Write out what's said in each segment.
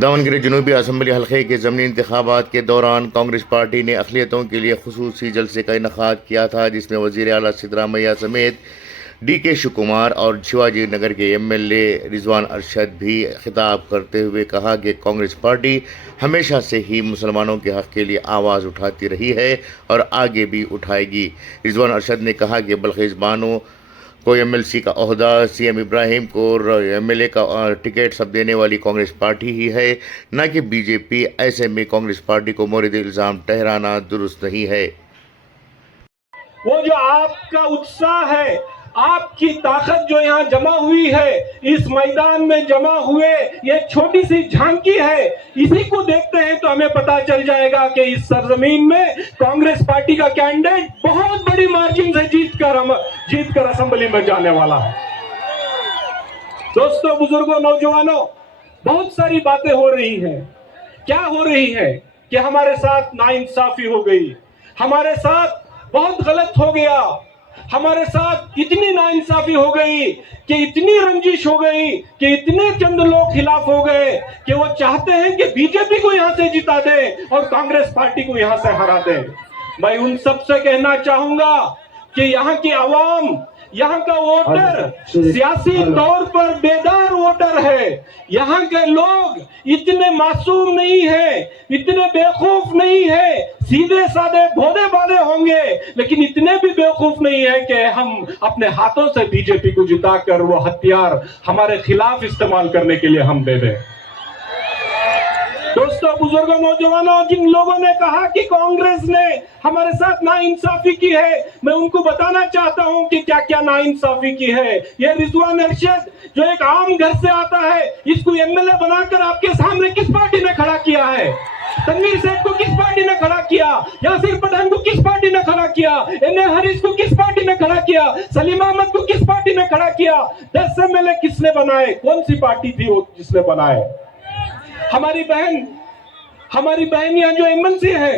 दावनगिरी जनूबी असम्बली हल्के के ज़मीनी इंतखाबात के दौरान कांग्रेस पार्टी ने अक़लियतों के लिए खुसूसी जलसे का इनेकाद किया था, जिसमें वज़ीर आला सिद्धरामैया समेत DK शिव कुमार और शिवाजी नगर के MLA रिजवान अरशद भी खिताब करते हुए कहा कि कांग्रेस पार्टी हमेशा से ही मुसलमानों के हक़ के लिए आवाज़ उठाती रही है और आगे भी उठाएगी। रिजवान अरशद ने कहा कि बल्किस बानो को MLC का ओहदा, CM इब्राहिम को MLA का टिकट सब देने वाली कांग्रेस पार्टी ही है, न कि BJP। ऐसे में कांग्रेस पार्टी को मोरिद इल्ज़ाम ठहराना दुरुस्त नहीं है। वो जो आपका उत्साह है, आपकी ताकत जो यहाँ जमा हुई है, इस मैदान में जमा हुए ये छोटी सी झांकी है, इसी को देखते हैं तो हमें पता चल जाएगा कि इस सरजमीन में कांग्रेस पार्टी का कैंडिडेट बहुत बड़ी मार्जिन से जीतकर असेंबली में जाने वाला है। दोस्तों, बुजुर्गों, नौजवानों, बहुत सारी बातें हो रही हैं। क्या हो रही है कि हमारे साथ नाइंसाफी हो गई, हमारे साथ बहुत गलत हो गया, हमारे साथ इतनी नाइंसाफी हो गई कि इतनी रंजिश हो गई कि इतने चंद लोग खिलाफ हो गए कि वो चाहते हैं कि बीजेपी को यहां से जिता दे और कांग्रेस पार्टी को यहां से हरा दे। मैं उन सब से कहना चाहूंगा कि यहाँ की आवाम, यहाँ का वोटर सियासी तौर पर बेदार वोटर है। यहाँ के लोग इतने मासूम नहीं है, इतने बेवकूफ नहीं है, सीधे साधे भोले भाले होंगे, लेकिन इतने भी बेवकूफ नहीं है कि हम अपने हाथों से बीजेपी को जिताकर वो हथियार हमारे खिलाफ इस्तेमाल करने के लिए हम दे दें। दोस्तों, बुजुर्गों, नौजवानों, जिन लोगों ने कहा कि कांग्रेस ने हमारे साथ नाइंसाफी की है, मैं उनको बताना चाहता हूं कि क्या क्या नाइंसाफी की है। ये रिजवान अरशद जो एक आम घर से आता है, इसको MLA बनाकर आपके सामने किस पार्टी ने खड़ा किया है? तनवीर सेठ को किस पार्टी ने खड़ा किया? यासिर पठान को किस पार्टी ने खड़ा किया? NA हरीश को किस पार्टी ने खड़ा किया? सलीम अहमद को किस पार्टी ने खड़ा किया? 10 MLA किसने बनाए? कौन सी पार्टी थी वो जिसने बनाए? हमारी बहन यहाँ जो MLC है,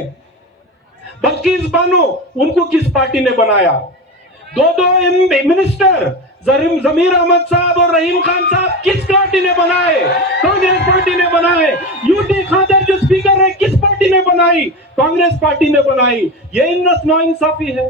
बल्किस बानो, उनको किस पार्टी ने बनाया? दो मिनिस्टर जमीर अहमद साहब और रहीम खान साहब किस पार्टी ने बनाए? कांग्रेस पार्टी ने बनाए। UT खादर जो स्पीकर है, किस पार्टी ने बनाई? कांग्रेस पार्टी ने बनाई। ये नाइंसाफी है।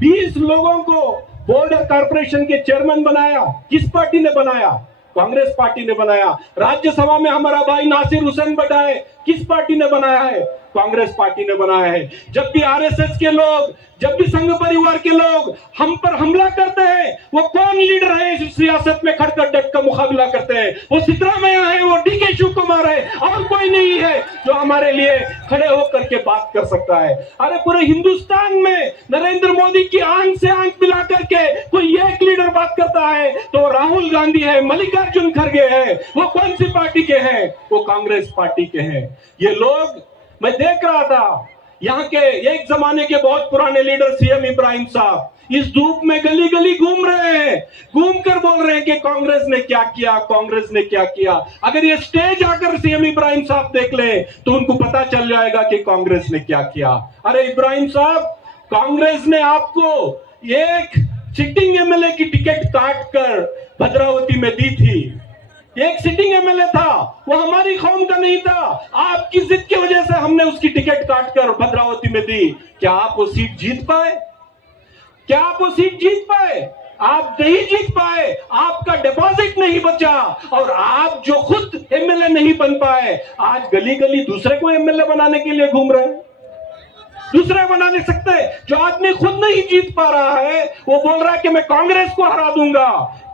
20 लोगों को बॉर्डर कॉर्पोरेशन के चेयरमैन बनाया, किस पार्टी ने बनाया? कांग्रेस पार्टी ने बनाया। राज्यसभा में हमारा भाई नासिर हुसैन बैठा है, किस पार्टी ने बनाया है? कांग्रेस पार्टी ने बनाया है। जब भी RSS के लोग, जब भी संघ परिवार के लोग हम पर हमला करते हैं, वो कौन लीडर है इस सियासत में खड़कर डट का मुकाबला करते हैं? वो सिद्धरामैया है, वो DK शिव कुमार है, और कोई नहीं है जो हमारे लिए खड़े होकर के बात कर सकता है। अरे पूरे हिंदुस्तान में नरेंद्र मोदी की आंख से आंख मिला करके कोई एक लीडर बात करता है तो राहुल गांधी है, मल्लिकार्जुन खड़गे है। वो कौन सी पार्टी के हैं? वो कांग्रेस पार्टी के हैं। ये लोग, मैं देख रहा था यहाँ के एक जमाने के बहुत पुराने लीडर CM इब्राहिम साहब इस धूप में गली गली घूम रहे हैं, घूम कर बोल रहे हैं कि कांग्रेस ने क्या किया, कांग्रेस ने क्या किया। अगर ये स्टेज आकर CM इब्राहिम साहब देख ले तो उनको पता चल जाएगा कि कांग्रेस ने क्या किया। अरे इब्राहिम साहब, कांग्रेस ने आपको एक सिटिंग MLA की टिकट काट कर भद्रावती में दी थी। एक सिटिंग MLA था, वो हमारी कौम का नहीं था। आपकी जिद की वजह से हमने उसकी टिकट काटकर भद्रावती में दी। क्या आप वो सीट जीत पाए? क्या आप वो सीट जीत पाए? आप नहीं जीत पाए। आपका डिपॉजिट नहीं बचा और आप जो खुद MLA नहीं बन पाए, आज गली गली दूसरे को MLA बनाने के लिए घूम रहे हैं। दूसरे बना नहीं सकते। जो आदमी खुद नहीं जीत पा रहा है, वो बोल रहा है कि मैं कांग्रेस को हरा दूंगा,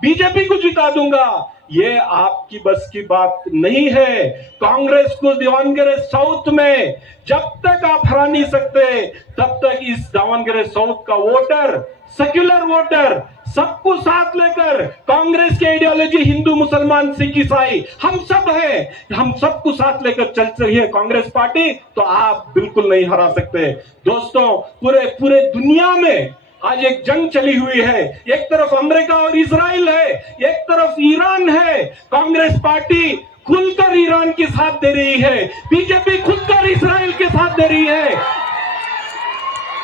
BJP को जिता दूंगा। ये आपकी बस की बात नहीं है। कांग्रेस को दावनगिरी साउथ में जब तक आप हरा नहीं सकते, तब तक इस दावनगिरी साउथ का वोटर, सेक्युलर वोटर, सबको साथ लेकर, कांग्रेस की आइडियोलॉजी हिंदू, मुसलमान, सिख, ईसाई, हम सब हैं, हम सबको साथ लेकर चल रही है कांग्रेस पार्टी, तो आप बिल्कुल नहीं हरा सकते। दोस्तों, पूरे दुनिया में आज एक जंग चली हुई है। एक तरफ अमेरिका और इजराइल है, एक तरफ ईरान है। कांग्रेस पार्टी खुलकर ईरान के साथ दे रही है, बीजेपी खुलकर इजराइल के साथ दे रही है।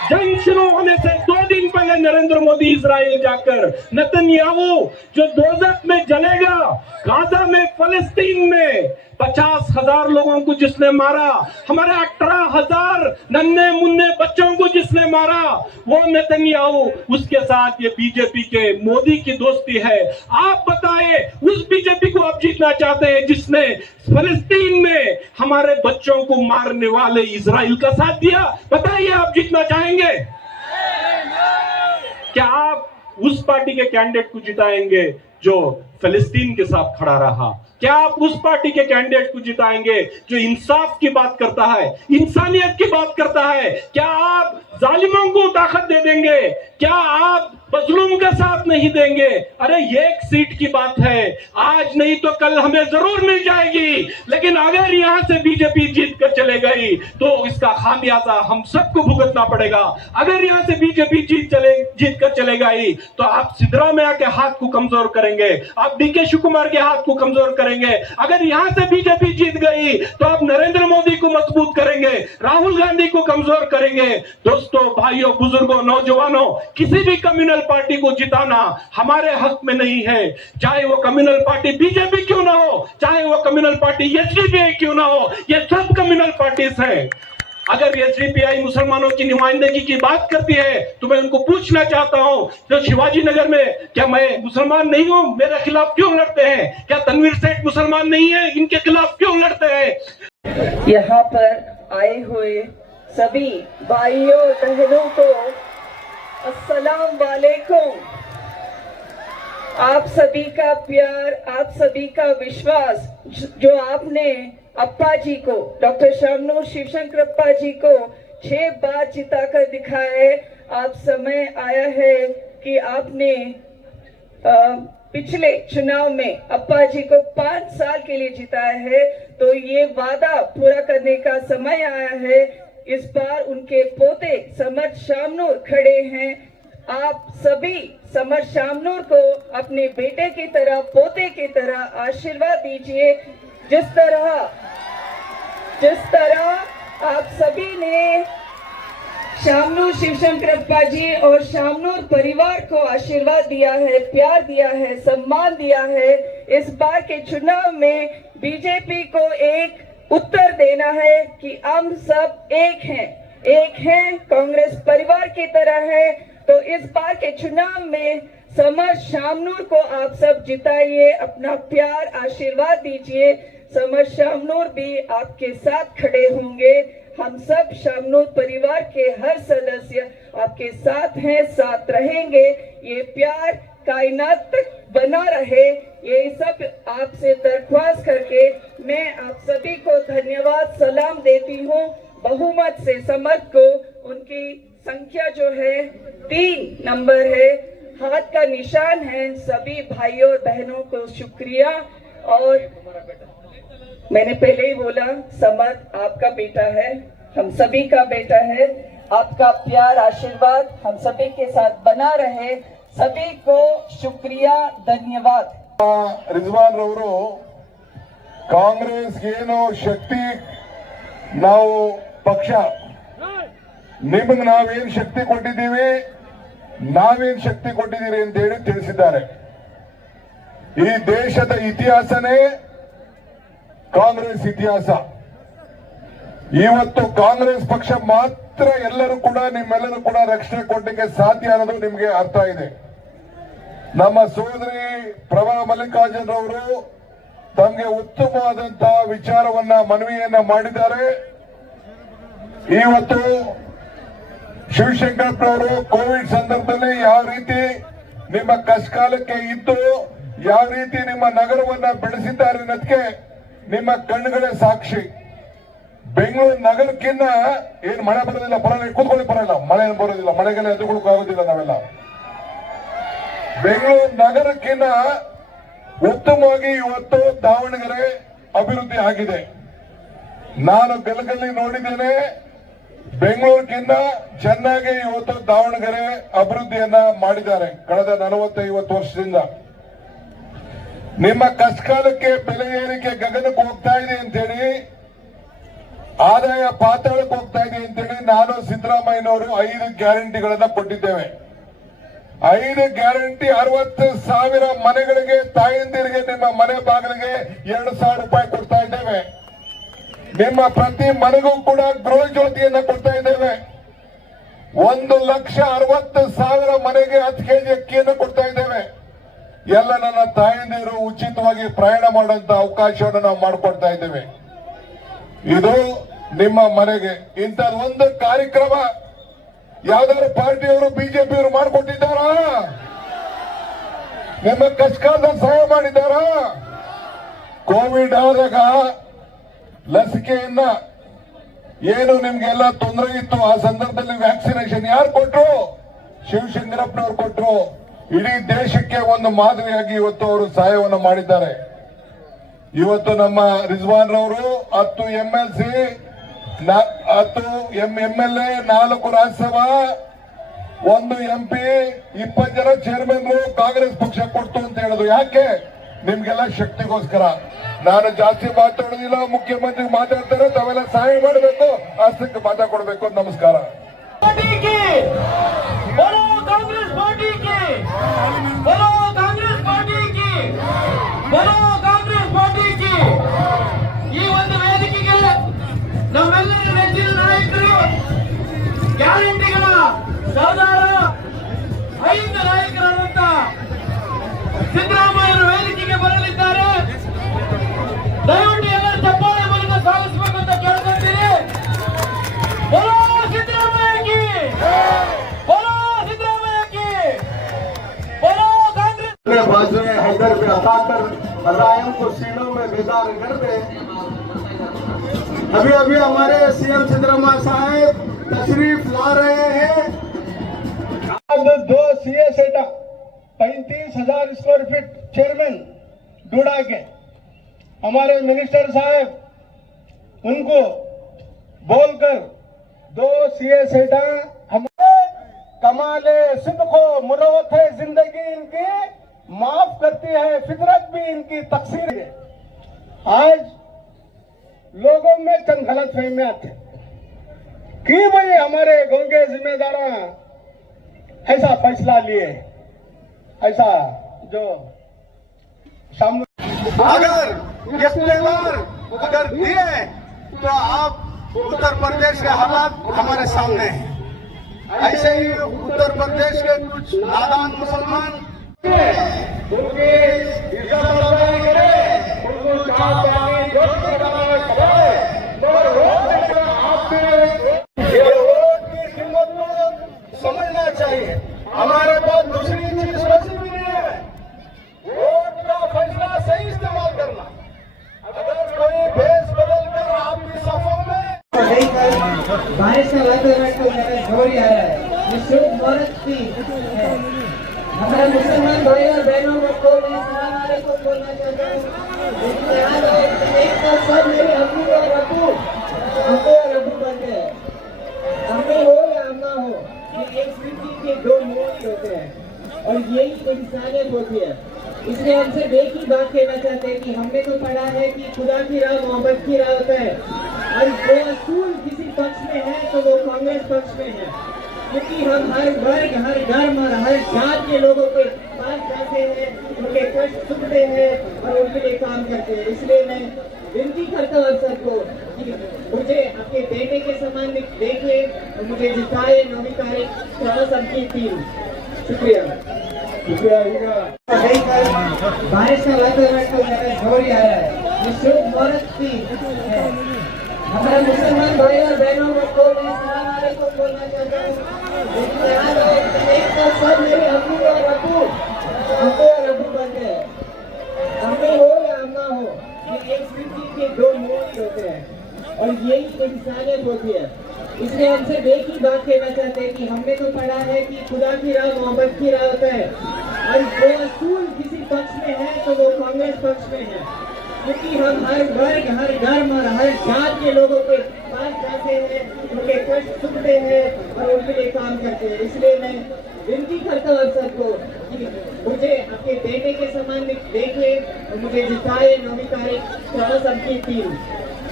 जंग शुरू होने से 2 दिन पहले नरेंद्र मोदी इजराइल जाकर नेतन्याहू जो दोजख में जलेगा, गाजा में, फलस्तीन में 50,000 लोगों को जिसने मारा, हमारे 18,000 नन्हे मुन्ने बच्चों को जिसने मारा, वो नेतन्याहू, उसके साथ ये बीजेपी के मोदी की दोस्ती है। आप बताएं, उस बीजेपी को आप जीतना चाहते हैं जिसने फलस्तीन में हमारे बच्चों को मारने वाले इजराइल का साथ दिया? बताइए, आप जीतना चाहेंगे? क्या आप उस पार्टी के कैंडिडेट को जिताएंगे जो फिलिस्तीन के साथ खड़ा रहा? क्या आप उस पार्टी के कैंडिडेट को जिताएंगे जो इंसाफ की बात करता है, इंसानियत की बात करता है? क्या आप जालिमों को ताकत दे देंगे? क्या आप मजलूम का साथ नहीं देंगे? अरे एक सीट की बात है, आज नहीं तो कल हमें जरूर मिल जाएगी, लेकिन अगर यहां से बीजेपी जीत कर चले गई तो इसका खामियाजा हम सबको भुगतना पड़ेगा। अगर यहां से बीजेपी जीत कर चले गई तो आप सिद्धरामैया के हाथ को कमजोर करेंगे, आप डीके शिवकुमार के हाथ को कमजोर करेंगे। अगर यहां से बीजेपी जीत गई तो आप नरेंद्र मोदी को मजबूत करेंगे, राहुल गांधी को कमजोर करेंगे। दोस्तों, भाइयों, बुजुर्गों, नौजवानों, किसी भी कम्युनल पार्टी को जिताना हमारे हक में नहीं है, चाहे वो कम्युनल पार्टी बीजेपी क्यों ना हो, चाहे वो कम्युनल पार्टी एसडीपीआई क्यों ना हो, ये सब कम्युनल पार्टीज हैं। अगर एसडीपीआई मुसलमानों की नुमाइंदगी की बात करती है तो मैं उनको पूछना चाहता हूं, जो शिवाजी नगर में, क्या मैं मुसलमान नहीं हूं? मेरे खिलाफ क्यों लड़ते हैं? क्या तनवीर सेठ मुसलमान नहीं है? इनके खिलाफ क्यों लड़ते हैं? यहाँ पर आए हुए सभी भाइयों और बहनों को अस्सलाम वालेकुम। आप सभी का प्यार, आप सभी का विश्वास जो आपने अप्पा जी को, डॉक्टर शामनूर शिवशंकर अप्पा जी को 6 बार जिताकर दिखाया है। अब समय आया है कि आपने पिछले चुनाव में अप्पा जी को 5 साल के लिए जिताया है, तो ये वादा पूरा करने का समय आया है। इस बार उनके पोते समर्थ शामनूर खड़े हैं। आप सभी समर्थ शामनूर को अपने बेटे की तरह, पोते की तरह आशीर्वाद दीजिए। जिस तरह आप सभी ने शामनूर शिवशंकर अप्पा जी और शामनूर परिवार को आशीर्वाद दिया है, प्यार दिया है, सम्मान दिया है, इस बार के चुनाव में बीजेपी को एक उत्तर देना है कि हम सब एक हैं, कांग्रेस परिवार की तरह है। तो इस बार के चुनाव में समर्थ शामनूर को आप सब जिताइए, अपना प्यार, आशीर्वाद दीजिए। समर्थ शामनूर भी आपके साथ खड़े होंगे। हम सब शामनूर परिवार के हर सदस्य आपके साथ हैं, साथ रहेंगे। ये प्यार कायनात तक बना रहे, ये सब आपसे दरख्वास्त करके मैं आप सभी को धन्यवाद सलाम देती हूँ। बहुमत से समर्थ को, उनकी संख्या जो है 3 नंबर है, हाथ का निशान है। सभी भाइयों और बहनों को शुक्रिया। और मैंने पहले ही बोला, समर्थ आपका बेटा है, हम सभी का बेटा है। आपका प्यार, आशीर्वाद हम सभी के साथ बना रहे। सभी को शुक्रिया, धन्यवाद। ರಿಜ್ವಾನ್ ರವರು ಕಾಂಗ್ರೆಸ್ ಏನು ಶಕ್ತಿ, ನಾವು ಪಕ್ಷ ನಿಮಗೆ ನಾವೇನ್ ಶಕ್ತಿ ಕೊಟ್ಟಿದ್ದೀವಿ, ನಾವೇನ್ ಶಕ್ತಿ ಕೊಟ್ಟಿದ್ದೀರಿ ಅಂತ ಹೇಳಿ ತಿಳಿಸಿದ್ದಾರೆ. ಈ ದೇಶದ ಇತಿಹಾಸನೇ ಕಾಂಗ್ರೆಸ್ ಇತಿಹಾಸ. ಇವತ್ತು ಕಾಂಗ್ರೆಸ್ ಪಕ್ಷ ಮಾತ್ರ ಎಲ್ಲರೂ ಕೂಡ, ನಿಮ್ಮೆಲ್ಲರೂ ಕೂಡ ರಕ್ಷಣೆ ಕೊಡ್ಲಿಕ್ಕೆ ಸಾಧ್ಯ ಅನ್ನೋದು ನಿಮಗೆ ಅರ್ಥ ಇದೆ. ನಮ್ಮ ಸೋದರಿ ಪ್ರಭಾ ಮಲ್ಲಿಕಾರ್ಜುನ್ ರವರು ತಮಗೆ ಉತ್ತಮವಾದಂತಹ ವಿಚಾರವನ್ನ, ಮನವಿಯನ್ನ ಮಾಡಿದ್ದಾರೆ. ಇವತ್ತು ಶಿವಶಂಕರಪ್ಪನವರು ಕೋವಿಡ್ ಸಂದರ್ಭದಲ್ಲಿ ಯಾವ ರೀತಿ ನಿಮ್ಮ ಕಷ್ಟಕಾಲಕ್ಕೆ ಇದ್ದು ಯಾವ ರೀತಿ ನಿಮ್ಮ ನಗರವನ್ನ ಬೆಳೆಸಿದ್ದಾರೆ ಅನ್ನೋದಕ್ಕೆ ನಿಮ್ಮ ಕಣ್ಣುಗಳೇ ಸಾಕ್ಷಿ. ಬೆಂಗಳೂರು ನಗರಕ್ಕಿನ್ನ ಏನ್ ಮಳೆ ಬರೋದಿಲ್ಲ, ಪರವಾಗಿಲ್ಲ, ಕೂತ್ಕೊಳ್ಳಿ, ಪರವಾಗಿಲ್ಲ, ಮಳೆ ಏನು ಬರೋದಿಲ್ಲ, ಮಳೆಗೆಲ್ಲ ಎದುರುಕೊಳ್ಳೋಕ್ಕಾಗೋದಿಲ್ಲ ನಾವೆಲ್ಲ. ಬೆಂಗಳೂರು ನಗರಕ್ಕಿನ್ನ ಉತ್ತಮವಾಗಿ ಇವತ್ತು ದಾವಣಗೆರೆ ಅಭಿವೃದ್ಧಿ ಆಗಿದೆ. ನಾನು ಗಲಗಲ್ಲಿ ನೋಡಿದ್ದೇನೆ, ಬೆಂಗಳೂರಿಗಿಂತ ಚೆನ್ನಾಗಿ ಇವತ್ತು ದಾವಣಗೆರೆ ಅಭಿವೃದ್ಧಿಯನ್ನ ಮಾಡಿದ್ದಾರೆ ಕಳೆದ 40-50 ವರ್ಷದಿಂದ. ನಿಮ್ಮ ಕಷ್ಟಕಾಲಕ್ಕೆ ಬೆಲೆ ಏರಿಕೆ ಗಗನಕ್ಕೆ ಹೋಗ್ತಾ ಇದೆ ಅಂತೇಳಿ, ಆದಾಯ ಪಾತಾಳಕ್ಕೆ ಹೋಗ್ತಾ ಇದೆ ಅಂತೇಳಿ ನಾನು ಸಿದ್ದರಾಮಯ್ಯನವರು 5 ಗ್ಯಾರಂಟಿಗಳನ್ನ ಕೊಟ್ಟಿದ್ದೇವೆ. 5 ಗ್ಯಾರಂಟಿ 60,000 ಮನೆಗಳಿಗೆ ತಾಯಂದಿರಿಗೆ ನಿಮ್ಮ ಮನೆ ಬಾಗಿಲಿಗೆ 2,000 ರೂಪಾಯಿ ಕೊಡ್ತಾ ಇದ್ದೇವೆ. ನಿಮ್ಮ ಪ್ರತಿ ಮನೆಗೂ ಕೂಡ ಗೃಹ ಜ್ಯೋತಿಯನ್ನ ಕೊಡ್ತಾ ಇದ್ದೇವೆ. 1,60,000 ಮನೆಗೆ 10 ಕೆಜಿ ಅಕ್ಕಿಯನ್ನು ಕೊಡ್ತಾ ಇದ್ದೇವೆ. ಎಲ್ಲ ನನ್ನ ತಾಯಂದಿರು ಉಚಿತವಾಗಿ ಪ್ರಯಾಣ ಮಾಡುವಂತ ಅವಕಾಶವನ್ನು ನಾವು ಮಾಡಿಕೊಡ್ತಾ ಇದ್ದೇವೆ. ಇದು ನಿಮ್ಮ ಮನೆಗೆ ಇಂಥದ್ದೊಂದು ಕಾರ್ಯಕ್ರಮ ಯಾವ್ದಾದ್ರು ಪಾರ್ಟಿಯವರು ಬಿಜೆಪಿಯವರು ಮಾಡಿಕೊಟ್ಟಿದ್ದಾರಾ? ನಿಮ್ಮ ಕಷ್ಟಕಾಲದಲ್ಲಿ ಸಹಾಯ ಮಾಡಿದ್ದಾರಾ? ಕೋವಿಡ್ ಆದಾಗ ಲಸಿಕೆಯನ್ನ ಏನು ನಿಮ್ಗೆಲ್ಲ ತೊಂದರೆ ಇತ್ತು, ಆ ಸಂದರ್ಭದಲ್ಲಿ ವ್ಯಾಕ್ಸಿನೇಷನ್ ಯಾರು ಕೊಟ್ರು? ಶಿವಶಂಕರಪ್ಪನವರು ಕೊಟ್ರು. ಇಡೀ ದೇಶಕ್ಕೆ ಒಂದು ಮಾದರಿಯಾಗಿ ಇವತ್ತು ಅವರು ಸಹಾಯವನ್ನು ಮಾಡಿದ್ದಾರೆ. ಇವತ್ತು ನಮ್ಮ ರಿಜ್ವಾನ್ ರವರು 10 MLC 10 MLA 4 ರಾಜ್ಯಸಭಾ 1 MP 20 ಜನ ಚೇರ್ಮನ್ರು ಕಾಂಗ್ರೆಸ್ ಪಕ್ಷ ಕೊಡ್ತು ಅಂತ ಹೇಳುದು ಯಾಕೆ? ನಿಮ್ಗೆಲ್ಲ ಶಕ್ತಿಗೋಸ್ಕರ. ನಾನು ಜಾಸ್ತಿ ಮಾತಾಡೋದಿಲ್ಲ, ಮುಖ್ಯಮಂತ್ರಿ ಮಾತಾಡ್ತಾರೆ, ತಾವೆಲ್ಲ ಸಹಾಯ ಮಾಡಬೇಕು, ಅಷ್ಟಕ್ಕೆ ಮಾತಾಡ್ಕೊಡ್ಬೇಕು. ನಮಸ್ಕಾರ. कांग्रेस पार्टी की बोलो, कांग्रेस पार्टी की बोलो, कांग्रेस पार्टी की ಈ ಒಂದು ವೇದಿಕೆಗೆ ನಮ್ಮೆಲ್ಲರ ನೆಚ್ಚಿನ ನಾಯಕರು ಗ್ಯಾರಂಟಿಗಳ ಸರ್ದಾರ 5 ನಾಯಕರಾದಂತ ಸಿದ್ದರಾಮಯ್ಯರ ವೇದಿಕೆಗೆ ಬರಲಿದ್ದಾರೆ. ದಯವಿಟ್ಟು ಎಲ್ಲ ಚಪ್ಪಾಳೆ ಮೂಲಕ ಸ್ವಾಗತಿಸಬೇಕು ಅಂತ ಕೇಳ್ಕೊಳ್ತೀನಿ. बोलो सिद्धरामಯ್ಯ की बोलो, सिद्धरामಯ್ಯ की बोलो, कांग्रेस बाजुए हैदर पे अताकर मलायम को सीनों में बेदार कर दे। अभी अभी हमारे सीएम सिद्धरामಯ್ಯ साहब तशरीफ ला रहे हैं. आज 2 CS 35,000 square feet chairman DUDA के हमारे मिनिस्टर साहब उनको बोलकर 2 CS हमारे कमाले सिद्को मुरवत है, जिंदगी इनकी माफ करती है, फितरत भी इनकी तकसीर है. आज लोगों में चंद गलत फहमियां थे कि भाई हमारे गांव के जिम्मेदार ऐसा फैसला लिए, ऐसा जो सामने अगर इख्तियार अगर दिए तो आप उत्तर प्रदेश के हालात हमारे सामने हैं. ऐसे ही उत्तर प्रदेश के कुछ नादान मुसलमान समझना चाहिए. हमारे पास दूसरी चीज वैसी भी नहीं है. वोट का फैसला सही इस्तेमाल करना. अगर कोई भेष बदल कर आपकी सफों में बारिश का वातावरण को जोड़ी आ रहा है. ये शुभ मुहूर्त की है. हमारे मुसलमान भाई और बहनों को मैं सलाम अलैकुम बोलना चाहता हूँ. एक तो सब मेरे अब्बू और अब्बू बनते हैं. अम्मी हो या अम्मा हो, ये एक जिंदगी के 2 मोड़ होते हैं और यही इंसानियत होती है. इसलिए हमसे एक ही बात कहना चाहते हैं कि हमने तो पढ़ा है कि खुदा की राह मोहब्बत की राह होता है, और जो असूल किसी पक्ष में है तो वो कांग्रेस पक्ष में है. क्योंकि हम हर वर्ग, हर धर्म और हर जात के लोगों के पास जाते हैं, उनके कष्ट सुनते हैं और उनके लिए काम करते हैं. इसलिए मैं विनती करता हूँ सबको कि मुझे आपके बेटे के समान देखिए और मुझे जिताए 9 तारीख सबकी टीम. शुक्रिया. बारिश का वातावरण को जोड़ी आ रहा है. ये शुभ मुहूर्त की है. हमारे मुसलमान भाई और बहनों को मैं सलाम अलैकुम बोलना चाहता हूँ. एक तो सब मेरे अब्बू और अब्बू बनते हैं. अम्मी हो या अम्मा हो, ये एक जिंदगी के 2 मोड़ होते हैं और यही इंसानियत होती है. इसलिए हमसे एक ही बात कहना चाहते हैं कि हमने तो पढ़ा है कि खुदा की राह मोहब्बत की राह होता है, और जो असूल किसी पक्ष में है तो वो कांग्रेस पक्ष में है. क्योंकि हम हर वर्ग, हर धर्म और हर जात के लोगों के पास जाते हैं, उनके कष्ट सुनते हैं और उनके लिए काम करते हैं. इसलिए मैं विनती करता हूँ सबको कि मुझे आपके बेटे के समान देखिए और मुझे जिताए 9 तारीख सबकी टीम.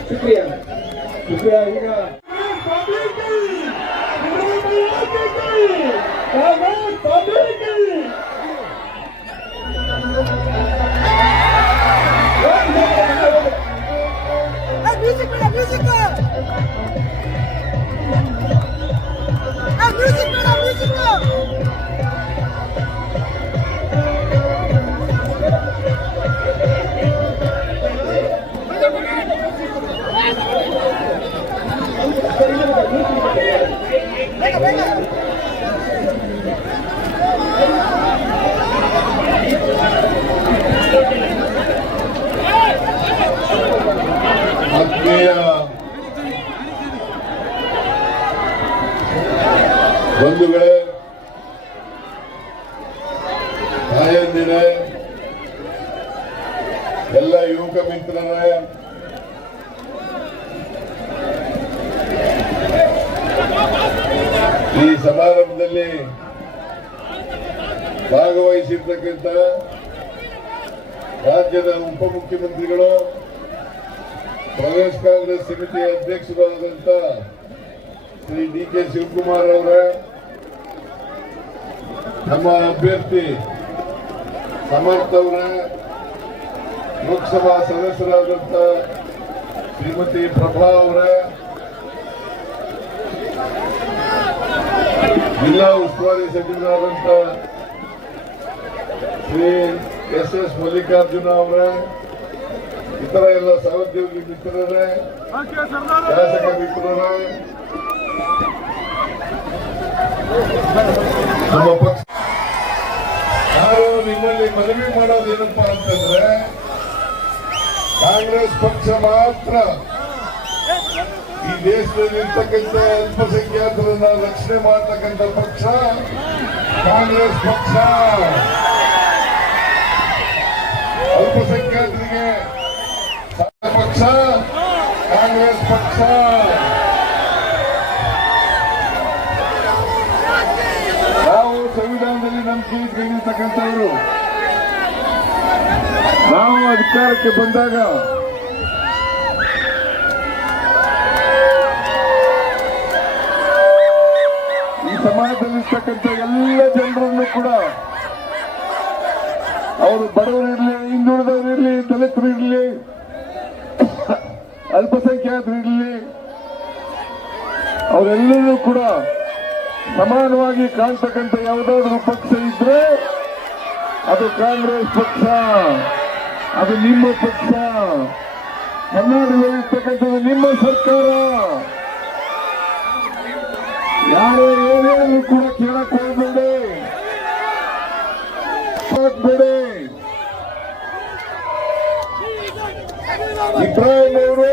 शुक्रिया. कांग्रेस ತಾಯಂದಿರೇ, ಎಲ್ಲ ಯುವಕ ಮಿತ್ರರೇ, ಈ ಸಮಾರಂಭದಲ್ಲಿ ಭಾಗವಹಿಸಿರ್ತಕ್ಕಂಥ ರಾಜ್ಯದ ಉಪಮುಖ್ಯಮಂತ್ರಿಗಳು, ಪ್ರದೇಶ ಕಾಂಗ್ರೆಸ್ ಸಮಿತಿಯ ಅಧ್ಯಕ್ಷರಾದಂಥ ಶ್ರೀ ಡಿ.ಕೆ. ಶಿವಕುಮಾರ್ ಅವರೇ, ನಮ್ಮ ಅಭ್ಯರ್ಥಿ ಸಮರ್ಥ ಅವರೇ, ಲೋಕಸಭಾ ಸದಸ್ಯರಾದಂಥ ಶ್ರೀಮತಿ ಪ್ರಭಾ ಅವರೇ, ಜಿಲ್ಲಾ ಉಸ್ತುವಾರಿ ಸಚಿವರಾದಂಥ ಶ್ರೀ ಎಸ್ ಮಲ್ಲಿಕಾರ್ಜುನ ಅವರೇ, ಇತರ ಎಲ್ಲ ಸಹೋದ್ಯೋಗಿ ಮಿತ್ರರೇ, ಶಾಸಕ ಮಿತ್ರರೇ, ನಮ್ಮ ಪಕ್ಷ ನಾನು ನಿಮ್ಮಲ್ಲಿ ಮನವಿ ಮಾಡೋದೇನಪ್ಪಾ ಅಂತಂದ್ರೆ, ಕಾಂಗ್ರೆಸ್ ಪಕ್ಷ ಮಾತ್ರ ಈ ದೇಶದಲ್ಲಿ ಇರ್ತಕ್ಕಂಥ ಅಲ್ಪಸಂಖ್ಯಾತರನ್ನ ರಕ್ಷಣೆ ಮಾಡತಕ್ಕಂಥ ಪಕ್ಷ ಕಾಂಗ್ರೆಸ್ ಪಕ್ಷ. ಅಲ್ಪಸಂಖ್ಯಾತರಿಗೆ ಪಕ್ಷ ಕಾಂಗ್ರೆಸ್ ಪಕ್ಷ. ನಾವು ಸಂವಿಧಾನದಲ್ಲಿ ನಂಬಿಕೆ ಇಟ್ಕೊಂಡಿರ್ತಕ್ಕಂಥವ್ರು. ನಾವು ಅಧಿಕಾರಕ್ಕೆ ಬಂದಾಗ ಈ ಸಮಾಜದಲ್ಲಿರ್ತಕ್ಕಂಥ ಎಲ್ಲ ಜನರನ್ನು ಕೂಡ, ಅವರು ಬಡವರಿರ್ಲಿ, ಹಿಂದುಳಿದವರಿರ್ಲಿ, ದಲಿತರಿರ್ಲಿ, ಅಲ್ಪಸಂಖ್ಯಾತರಿರ್ಲಿ, ಅವರೆಲ್ಲರೂ ಕೂಡ ಸಮಾನವಾಗಿ ಕಾಣ್ತಕ್ಕಂಥ ಯಾವುದಾದ್ರೂ ಪಕ್ಷ ಇದ್ರೆ ಅದು ಕಾಂಗ್ರೆಸ್ ಪಕ್ಷ, ಅದು ನಿಮ್ಮ ಪಕ್ಷ. ಕರ್ನಾಟಕದಲ್ಲಿರ್ತಕ್ಕಂಥದ್ದು ನಿಮ್ಮ ಸರ್ಕಾರ. ಯಾರು ಏನೇನು ಕೂಡ ಕೇಳಕ್ ಹೋಗ್ಬೇಡಿ, ಇಬ್ರಾಹಿಂ ಅವರು